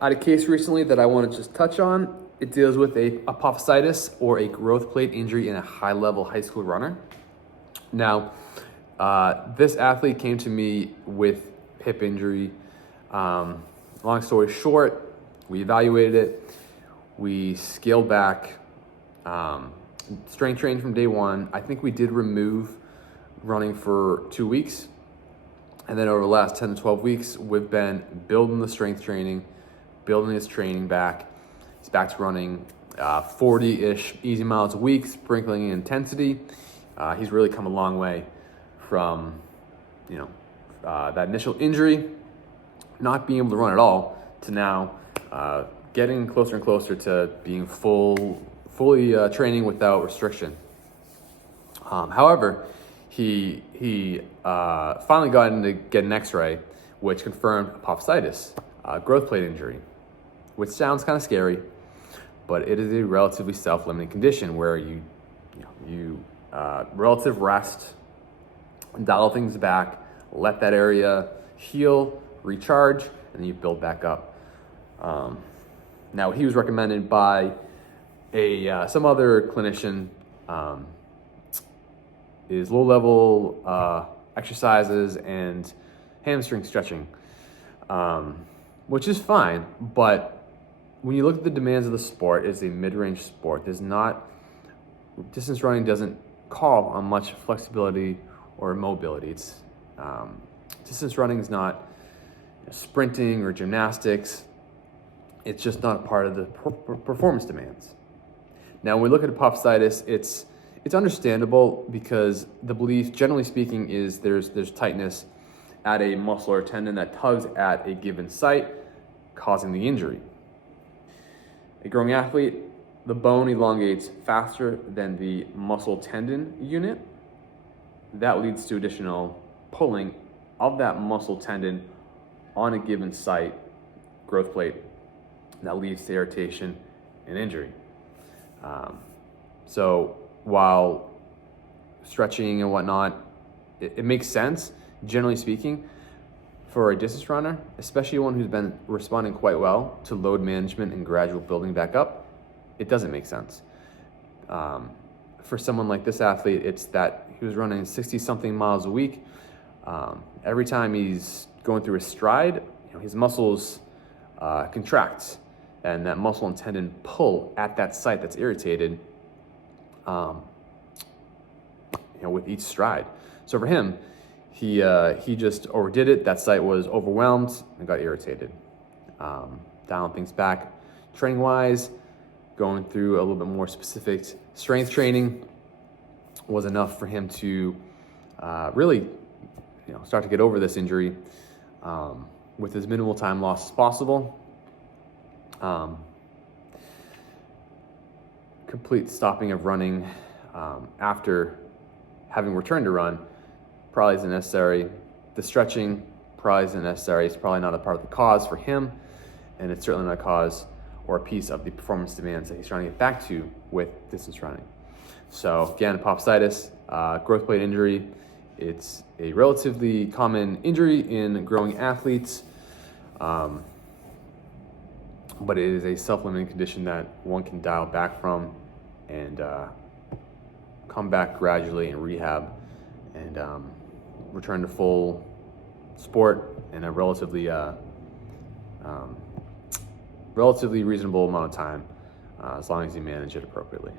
I had a case recently that I want to just touch on. It deals with a apophysitis, or a growth plate injury in a high-level high school runner. Now, this athlete came to me with hip injury. Long story short, we evaluated it. We scaled back, strength training from day one. I think we did remove running for 2 weeks. And then over the last 10 to 12 weeks, we've been building the strength training, building his training back. He's back to running 40-ish easy miles a week, sprinkling in intensity. He's really come a long way from, that initial injury, not being able to run at all, to now getting closer and closer to being fully training without restriction. However, he finally got in to get an X-ray, which confirmed apophysitis, growth plate injury, which sounds kind of scary, but it is a relatively self-limiting condition where you relative rest, dial things back, let that area heal, recharge, and then you build back up. Now, he was recommended by some other clinician, is low-level exercises and hamstring stretching, which is fine, but when you look at the demands of the sport, it's a mid-range sport. Distance running doesn't call on much flexibility or mobility. Distance running is not sprinting or gymnastics. It's just not a part of the performance demands. Now, when we look at apophysitis, it's understandable because the belief, generally speaking, is there's tightness at a muscle or tendon that tugs at a given site, causing the injury. A growing athlete, the bone elongates faster than the muscle tendon unit. That leads to additional pulling of that muscle tendon on a given site, growth plate, that leads to irritation and injury. So while stretching and whatnot, it makes sense, generally speaking, for a distance runner, especially one who's been responding quite well to load management and gradual building back up, it doesn't make sense. For someone like this athlete, it's that he was running 60-something miles a week. Every time he's going through a stride, his muscles contract, and that muscle and tendon pull at that site that's irritated, with each stride. So for him, he just overdid it. That site was overwhelmed and got irritated. Dialing things back, training-wise, going through a little bit more specific strength training was enough for him to really, start to get over this injury with as minimal time loss as possible. Complete stopping of running after having returned to run probably isn't necessary. The stretching probably isn't necessary. It's probably not a part of the cause for him, and it's certainly not a cause or a piece of the performance demands that he's trying to get back to with distance running. So again, apophysitis, growth plate injury, it's a relatively common injury in growing athletes, but it is a self-limiting condition that one can dial back from and come back gradually and rehab and return to full sport in a relatively reasonable amount of time, as long as you manage it appropriately.